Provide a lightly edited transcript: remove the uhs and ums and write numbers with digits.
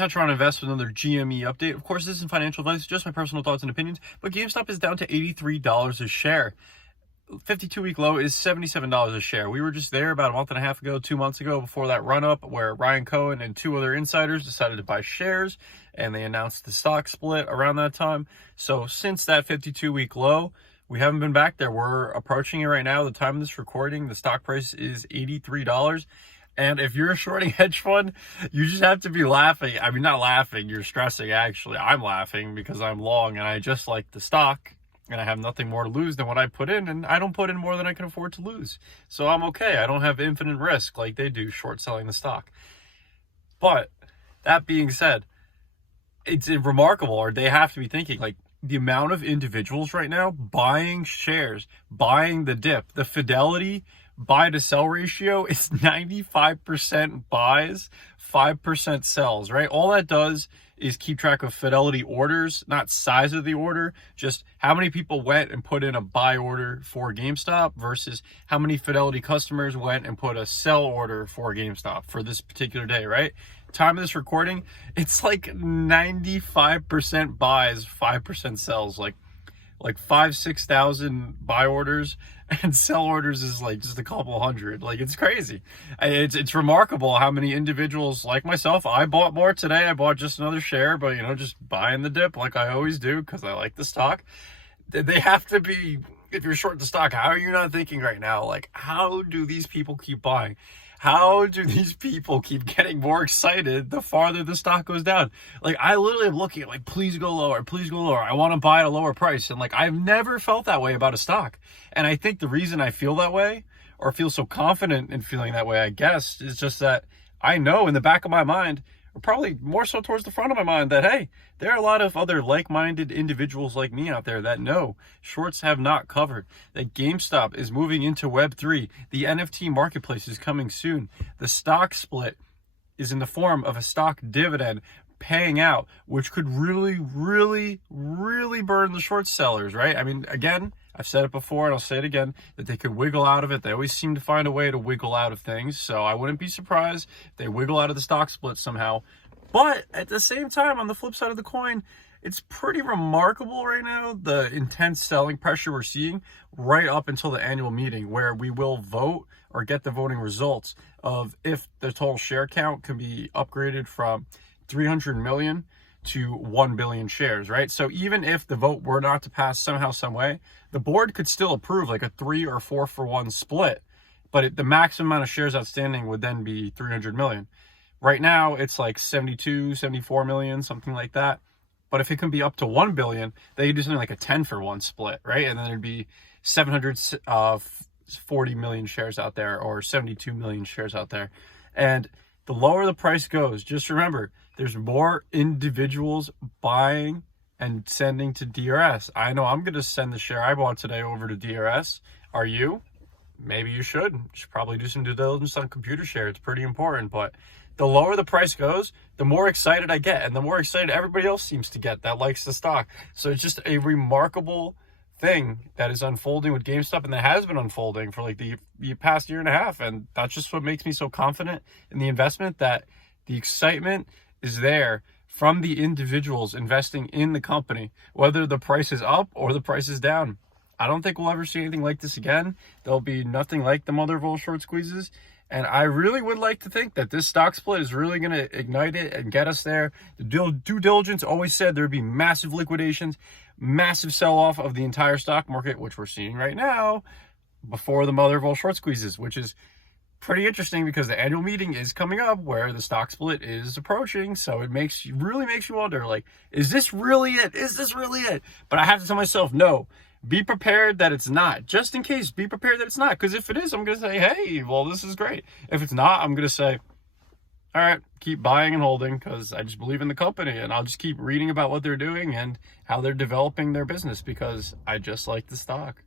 Tetron Invest with another GME update. Of course, this isn't financial advice, just my personal thoughts and opinions, but GameStop is down to $83 a share. 52-week low is $77 a share. We were just there about a month and a half ago, 2 months ago, before that run-up where Ryan Cohen and two other insiders decided to buy shares, and they announced the stock split around that time. So since that 52-week low, we haven't been back there. We're approaching it right now. The time of this recording, the stock price is $83. And if you're a shorting hedge fund, you just have to be laughing. I mean, not laughing, you're stressing, actually. I'm laughing because I'm long and I just like the stock and I have nothing more to lose than what I put in, and I don't put in more than I can afford to lose. So I'm okay. I don't have infinite risk like they do short selling the stock. But that being said, it's remarkable, or they have to be thinking, like, the amount of individuals right now buying shares, buying the dip, the Fidelity buy to sell ratio is 95% buys, 5% sells, right? All that does is keep track of Fidelity orders, not size of the order, just how many people went and put in a buy order for GameStop versus how many Fidelity customers went and put a sell order for GameStop for this particular day, right? Time of this recording, it's like 95% buys, 5% sells, like 6,000 buy orders, and sell orders is like just a couple hundred. Like, it's crazy. It's remarkable how many individuals like myself. I bought more today. I bought just another share, but just buying the dip like I always do because I like the stock. They have to be, if you're short the stock, how are you not thinking right now, like, how do these people keep buying? How do these people keep getting more excited the farther the stock goes down? Like, I literally am looking at, like, please go lower, please go lower. I want to buy at a lower price. And, like, I've never felt that way about a stock. And I think the reason I feel that way, or feel so confident in feeling that way, I guess, is just that I know in the back of my mind, or probably more so towards the front of my mind, that, hey, there are a lot of other like-minded individuals like me out there that know shorts have not covered, that GameStop is moving into Web3, the NFT marketplace is coming soon, the stock split is in the form of a stock dividend paying out, which could really, really, really burn the short sellers, right? I mean, again, I've said it before and I'll say it again, that they could wiggle out of it. They always seem to find a way to wiggle out of things. So I wouldn't be surprised if they wiggle out of the stock split somehow. But at the same time, on the flip side of the coin, it's pretty remarkable right now, the intense selling pressure we're seeing right up until the annual meeting, where we will vote or get the voting results of if the total share count can be upgraded from 300 million to 1 billion shares, right? So even if the vote were not to pass somehow, some way, the board could still approve like a 3 or 4-for-1 split, but the maximum amount of shares outstanding would then be 300 million. Right now, it's like 72, 74 million, something like that. But if it can be up to 1 billion, they could do something like a 10-for-1 split, right? And then there'd be 740 million shares out there, or 72 million shares out there. And the lower the price goes, just remember, there's more individuals buying and sending to DRS. I know I'm going to send the share I bought today over to DRS. Are you? Maybe you should. You should probably do some due diligence on computer share. It's pretty important. But the lower the price goes, the more excited I get, and the more excited everybody else seems to get that likes the stock. So it's just a remarkable thing that is unfolding with GameStop, and that has been unfolding for like the past year and a half. And that's just what makes me so confident in the investment, that the excitement is there from the individuals investing in the company, whether the price is up or the price is down. I don't think we'll ever see anything like this again. There'll be nothing like the mother of all short squeezes. And I really would like to think that this stock split is really going to ignite it and get us there. The due diligence always said there'd be massive liquidations, massive sell-off of the entire stock market, which we're seeing right now, before the mother of all short squeezes, which is pretty interesting because the annual meeting is coming up where the stock split is approaching. So it really makes you wonder, like, is this really it? Is this really it? But I have to tell myself, no. Be prepared that it's not. Just in case, be prepared that it's not. Because if it is, I'm going to say, hey, well, this is great. If it's not, I'm going to say, all right, keep buying and holding, because I just believe in the company. And I'll just keep reading about what they're doing and how they're developing their business, because I just like the stock.